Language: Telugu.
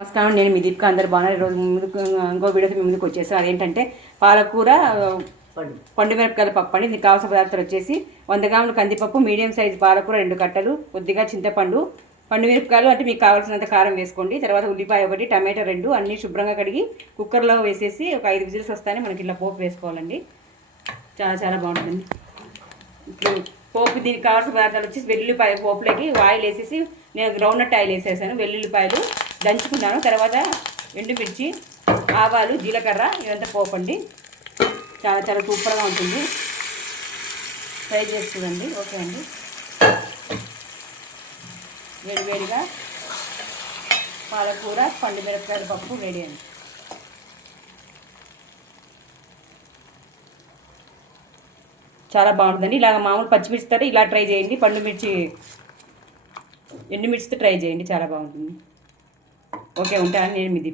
నమస్కారం, నేను మీ దీపిక. అందరు బాగున్నారు. ఈరోజు ఇంకో వీడియోతో మీ ముందుకు వచ్చేసాను. అదేంటంటే పాలకూర పండు మిరపకాయల పప్పు అండి. దీనికి కావాల్సిన పదార్థాలు వచ్చేసి 100 గ్రాములు కందిపప్పు, మీడియం సైజు పాలకూర 2 కట్టలు, కొద్దిగా చింతపండు, పండు మిరపకాయలు అంటే మీకు కావాల్సినంత కారం వేసుకోండి. తర్వాత ఉల్లిపాయ 1, టమాటా 2 అన్నీ శుభ్రంగా కడిగి కుక్కర్లో వేసేసి ఒక 5 విజిల్స్ వస్తాయని మనకి ఇలా పోపు వేసుకోవాలండి. చాలా చాలా బాగుంటుంది. ఇప్పుడు పోపు దీనికి కావాల్సిన పదార్థాలు వచ్చేసి వెల్లుల్లిపాయ పోపులోకి ఆయిల్ వేసేసి నేను గ్రౌండ్నట్ ఆయిల్ వేసేసాను. వెల్లుల్లిపాయలు దంచుకున్నాను. తర్వాత ఎండుమిర్చి, ఆవాలు, జీలకర్ర ఇదంతా పోపండి. చాలా చాలా సూపర్గా ఉంటుంది. ట్రై చేసి చూడండి. ఓకే అండి. వేడివేడిగా పాలకూర పండు మిరపకాయల పప్పు రెడీ అండి. చాలా బాగుంటుందండి. ఇలాగ మామూలు పచ్చిమిర్చితో ఇలా ట్రై చేయండి. ఎండుమిర్చితో ట్రై చేయండి. చాలా బాగుంటుంది. ఓకే, ఉంటాను. నేను మీది